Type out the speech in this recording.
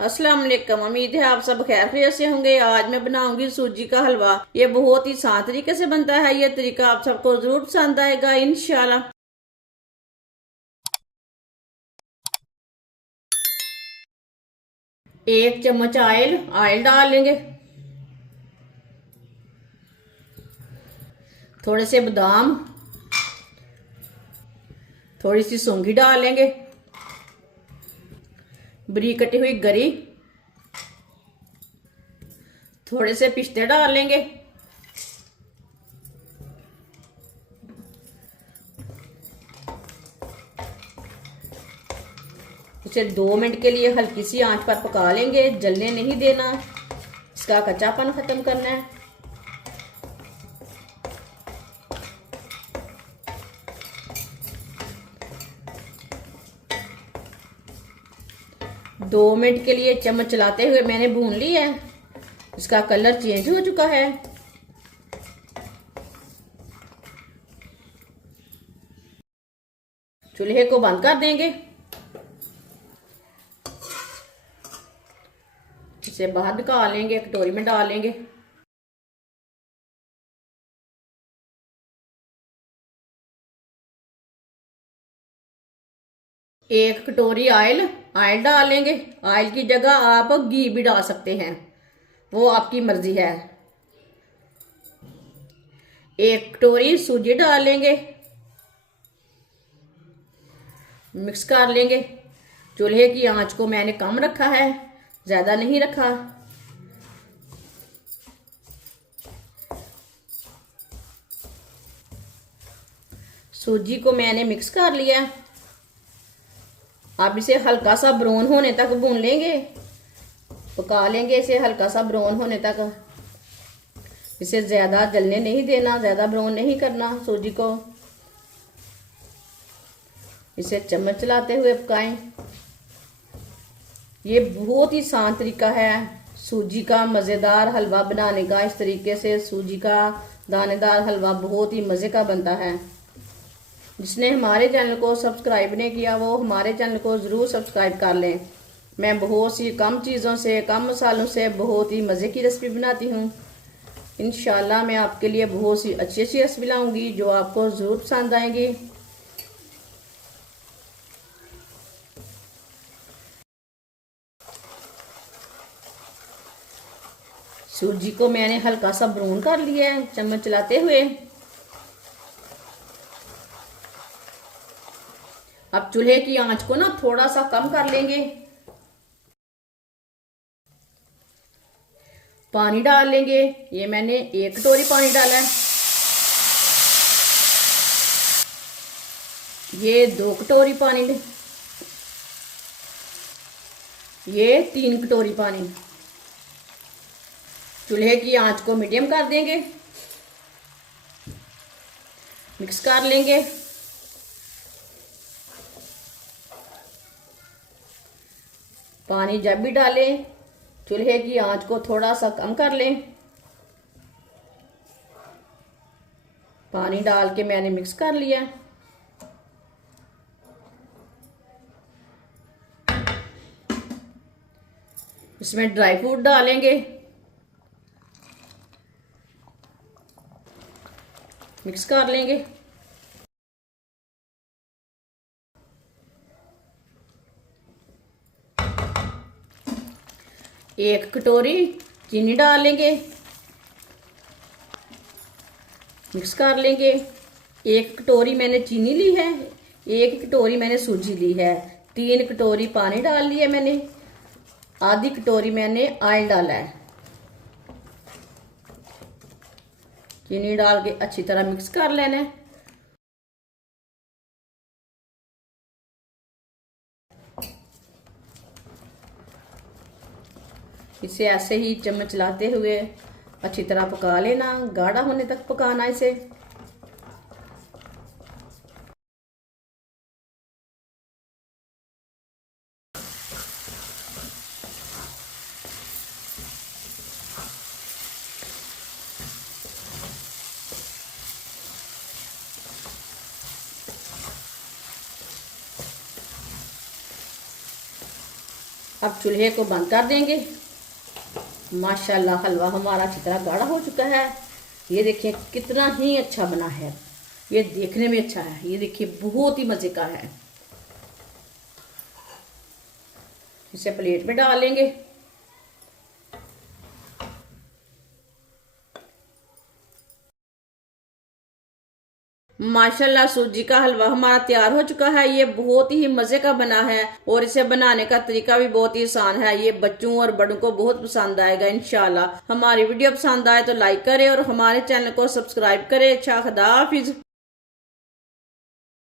अस्सलाम वालेकुम। उम्मीद है आप सब खैर खैरियत से होंगे। आज मैं बनाऊंगी सूजी का हलवा। ये बहुत ही आसान तरीके से बनता है। ये तरीका आप सबको जरूर पसंद आएगा इंशाल्लाह। 1 चम्मच ऑयल डाल लेंगे। थोड़े से बादाम, थोड़ी सी सौंगी डाल लेंगे। बारीक कटी हुई गरी, थोड़े से पिस्ते डाल लेंगे। इसे 2 मिनट के लिए हल्की सी आंच पर पका लेंगे। जलने नहीं देना, इसका कच्चापन खत्म करना है। दो मिनट के लिए चम्मच चलाते हुए मैंने भून लिया है। इसका कलर चेंज हो चुका है। चूल्हे को बंद कर देंगे। इसे बाहर निकाल लेंगे, कटोरी में डाल लेंगे। एक कटोरी ऑयल डाल लेंगे। ऑयल की जगह आप घी भी डाल सकते हैं, वो आपकी मर्जी है। एक कटोरी सूजी डाल लेंगे, मिक्स कर लेंगे। चूल्हे की आंच को मैंने कम रखा है, ज्यादा नहीं रखा। सूजी को मैंने मिक्स कर लिया। अब इसे हल्का सा ब्राउन होने तक भून लेंगे, पका लेंगे इसे हल्का सा ब्राउन होने तक। इसे ज्यादा जलने नहीं देना, ज्यादा ब्राउन नहीं करना सूजी को। इसे चम्मच चलाते हुए पकाएं। ये बहुत ही आसान तरीका है सूजी का मजेदार हलवा बनाने का। इस तरीके से सूजी का दानेदार हलवा बहुत ही मजे का बनता है। जिसने हमारे चैनल को सब्सक्राइब नहीं किया वो हमारे चैनल को जरूर सब्सक्राइब कर लें। मैं बहुत सी कम चीज़ों से, कम मसालों से बहुत ही मज़े की रेसिपी बनाती हूँ। इंशाल्लाह मैं आपके लिए बहुत सी अच्छी अच्छी रेसिपी लाऊंगी जो आपको ज़रूर पसंद आएंगी। सूजी को मैंने हल्का सा ब्राउन कर लिया है चम्मच चलाते हुए। अब चूल्हे की आंच को ना थोड़ा सा कम कर लेंगे। पानी डाल लेंगे। ये मैंने 1 कटोरी पानी डाला है। ये 2 कटोरी पानी, ये 3 कटोरी पानी। चूल्हे की आंच को मीडियम कर देंगे, मिक्स कर लेंगे। पानी जब भी डालें चूल्हे की आंच को थोड़ा सा कम कर लें। पानी डाल के मैंने मिक्स कर लिया। इसमें ड्राई फ्रूट डालेंगे, मिक्स कर लेंगे। एक कटोरी चीनी डाल लेंगे, मिक्स कर लेंगे। 1 कटोरी मैंने चीनी ली है, 1 कटोरी मैंने सूजी ली है। 3 कटोरी पानी डाल लिया मैंने। आधी कटोरी मैंने ऑयल डाला है। चीनी डाल के अच्छी तरह मिक्स कर लेना है। इसे ऐसे ही चम्मच चलाते हुए अच्छी तरह पका लेना, गाढ़ा होने तक पकाना इसे। अब चूल्हे को बंद कर देंगे। माशाल्लाह हलवा हमारा अच्छी तरह गाढ़ा हो चुका है। ये देखिए कितना ही अच्छा बना है, ये देखने में अच्छा है, ये देखिए बहुत ही मजे का है। इसे प्लेट में डाल लेंगे। माशाल्लाह सूजी का हलवा हमारा तैयार हो चुका है। ये बहुत ही मजे का बना है और इसे बनाने का तरीका भी बहुत ही आसान है। ये बच्चों और बड़ों को बहुत पसंद आएगा इंशाल्लाह। हमारी वीडियो पसंद आए तो लाइक करें और हमारे चैनल को सब्सक्राइब करें। अच्छा, खुदा हाफिज।